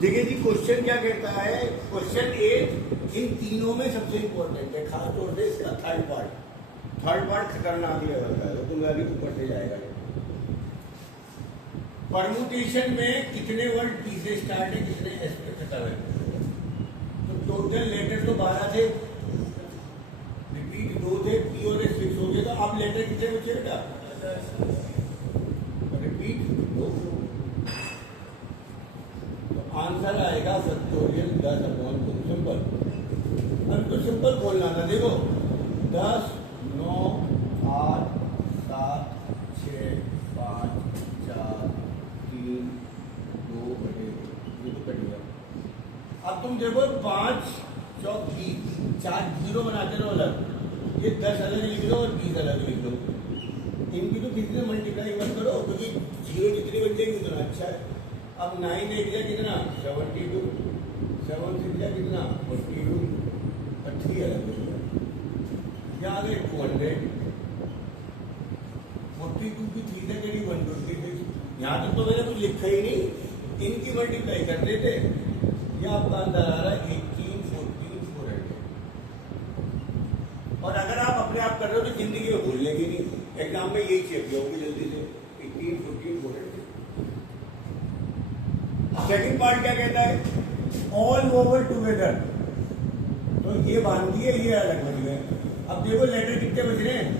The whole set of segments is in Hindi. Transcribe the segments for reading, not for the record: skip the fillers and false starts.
देखिए जी, क्वेश्चन क्या कहता है। क्वेश्चन 8 इन तीनों में सबसे इंपॉर्टेंट है, खास तौर से इसका थर्ड पार्ट खतरनाक लेवल का है, तो तुम्हें अभी ऊपर से जाएगा। परमुटेशन में कितने वर्ड पी से स्टार्ट है, कितने एस पे खत्म है। तो टोटल लेटर तो 12 थे, रिपीट 2 थे, पी और एस फिक्स हो गया। तो अब लेटर कितने बचे बेटा? रिपीट 2। तो आंसर आएगा फैक्टोरियल 10/2। सिंपल, अब तो सिंपल बोलना था। देखो 10, 9, 8, 7, 6, 5, 4, 3, 2 बटे, ये तो कट गया। अब तुम देखो 5 चौक 20, 4 0 बनाते रहो अलग, ये 10 अलग लिख दो और 20 अलग लिख दो। इनकी तो किसी से मल्टीप्लाई मत करो, क्योंकि 0 जितनी बन जाएगी उतना अच्छा है। अब 9 एक जा कितना 72, 7 6 जा कितना 42, और 3 अलग लिख दो। यहाँ आ गए 200, 42 की 3 से करी 126। यहाँ तक तो मैंने कुछ लिखा ही नहीं, इनकी मल्टीप्लाई कर देते। यह आपका अंदर आ रहा है 18, 14, 400। और अगर आप अपने आप कर रहे हो तो जिंदगी में भूल लेगी नहीं, एग्जाम में यही चेक होगी जल्दी से 18, 14, 400। सेकंड पार्ट क्या कहता है? All over together. तो ये बांध दिए, ये अलग बन गए। अब देखो लेटर कितने बज रहे हैं?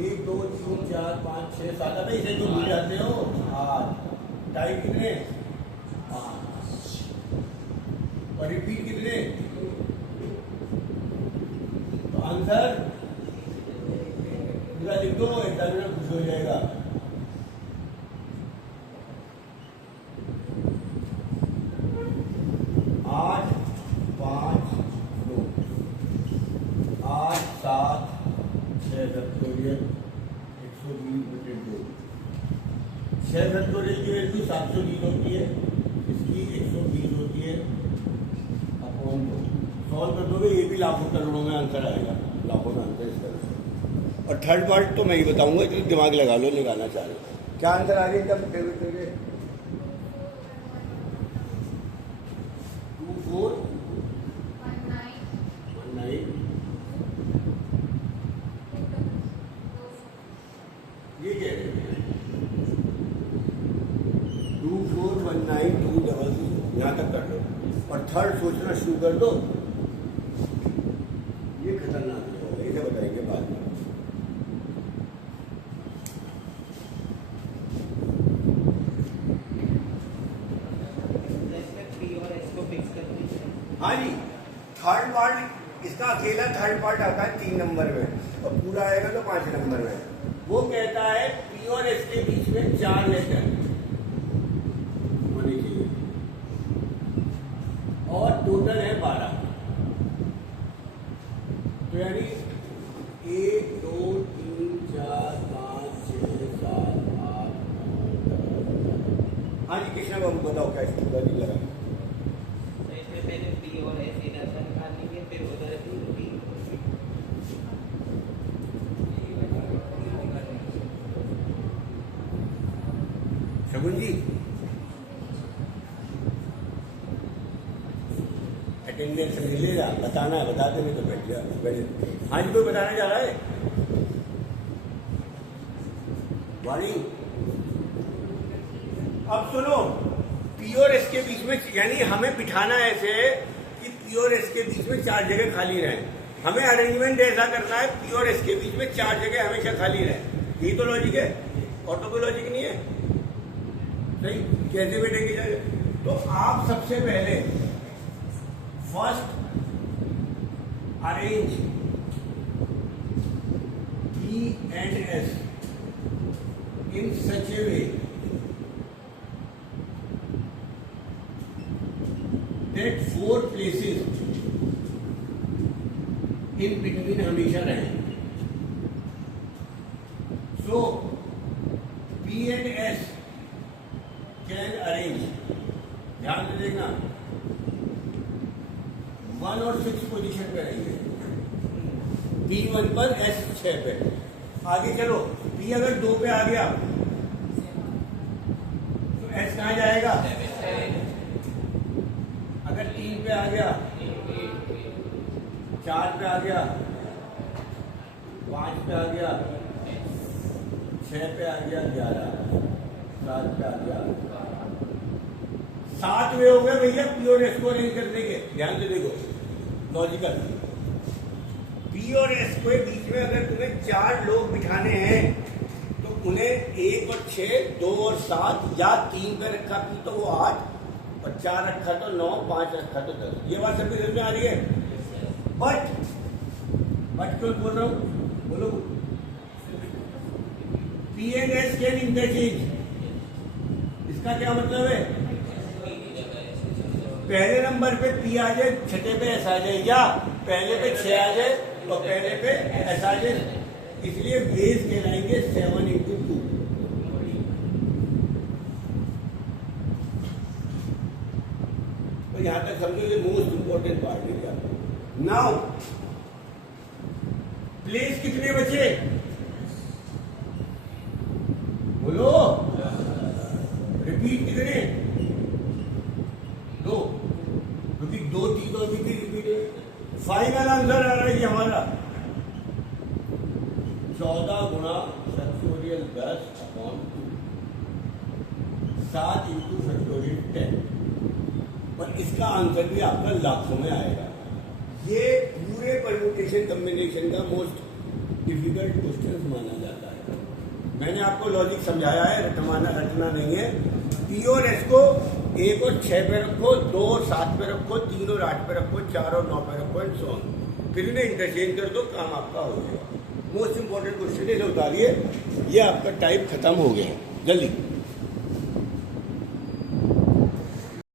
1 2 3 4 5 6 7। अब इसे जो भूल जाते हो 8। टाइप कितने? 5। और रिपीट कितने? तो आंसर पूरा लिख दो, एग्जामिनर खुश हो जाएगा। आठ 5 2 8 7 6 फैक्टोरियल 120 बटे 2। 6 फैक्टोरियल की वैल्यू 720 होती है, इसकी 120 होती है अपॉन 2। सॉल्व कर दोगे, ये भी लाखों करोड़ों में आंसर आएगा, लाखों में आंसर इस तरह से। और थर्ड पार्ट तो मैं ही बताऊंगा, इसलिए दिमाग लगा लो, निकालना चाह रहे हो। क्या आंसर आ गया? जब फेवरेट करके 2419 ये कह रहे हैं 2419 यहाँ तक कर लो, और थर्ड सोचना शुरू कर दो। ये खतरनाक है, इसे बताएंगे बाद में। हाँ जी, थर्ड पार्ट इसका अकेला थर्ड पार्ट आता है 3 नंबर में, और पूरा आएगा तो 5 नंबर में। वो कहता है पी और एस के बीच में 4 लेटर होने चाहिए, और टोटल है 12। तो यानी 1 2 3 4 5 6 7 8 9 10। हाँ जी कृष्णा बाबू बताओ क्या इसका नहीं लगा? शगुन जी अटेंडेंस नहीं ले रहा, बताना है बता देने तो बैठ गया। हाँ जी कोई बताना चाह रहा है? वाणी अब सुनो, पी और एस के बीच में, यानी हमें बिठाना है ऐसे कि पी और एस के बीच में 4 जगह खाली रहे। हमें अरेंजमेंट ऐसा करना है पी और एस के बीच में 4 जगह हमेशा खाली रहे। यही तो लॉजिक है, और तो कोई लॉजिक नहीं है। सही कैसे बैठेंगे जगह? तो आप सबसे पहले first arrange P and S in such A way that 4 places in between हमेशा रहें। So P and S can arrange, ध्यान से देखना, 1 और 6 पोजीशन पे रहेंगे। P1 पर S 6 पे। आगे चलो, P अगर 2 पे आ गया तो S कहाँ जाएगा? पे आ गया, 4 पे आ गया, 5 पे आ गया, 6 पे आ गया, 11, 7 पे आ गया, 7 वे हो गए भैया पी और एस को अरेंज करने के। ध्यान से देखो लॉजिकल, पी और एस को बीच में अगर तुम्हें 4 लोग बिठाने हैं तो उन्हें 1 और 6, 2 और 7 या 3 पे रखा तो वो 8 और 4 रखा तो 9, 5 रखा तो 10। ये बात सभी समझ में आ रही है? बट क्यों बोल रहा हूं, बोलो। P and S can interchange, इसका क्या मतलब है? पहले नंबर पे पी आ जाए, छठे पे एस आ जाए, या पहले पे 6 आ जाए और पहले पे एस आ जाए। इसलिए बेस कहलाएंगे 7 into 2। तो यहां तक समझो, ये मोस्ट इंपॉर्टेंट पार्ट है। क्या नाउ प्लेस कितने बचे बोलो, रिपीट कितने? 2, क्योंकि 2 चीज अभी भी रिपीट है। फाइनल आंसर आ रहा है हमारा 14 गुणा फैक्टोरियल 10/2, 7 इंटू फैक्टोरियल 10। और इसका आंसर भी आपका लाखों में आएगा। ये पूरे परम्यूटेशन कॉम्बिनेशन का मोस्ट डिफिकल्ट क्वेश्चन माना जाता है। मैंने आपको लॉजिक समझाया है, रटना नहीं है। पी और एस को 1 और 6 पे रखो, 2 और 7 पे रखो, 3 और 8 पे रखो, 4 और 9 पे रखो एंड सो ऑन। फिर इन्हें इंटरचेंज कर दो, काम आपका हो जाएगा। मोस्ट इंपॉर्टेंट क्वेश्चन इसे उतारिए। ये आपका टाइप खत्म हो गया, जल्दी।